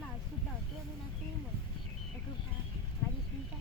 đảo suốt đảo kia mới là khi một cái cơ phá là đi xuống tay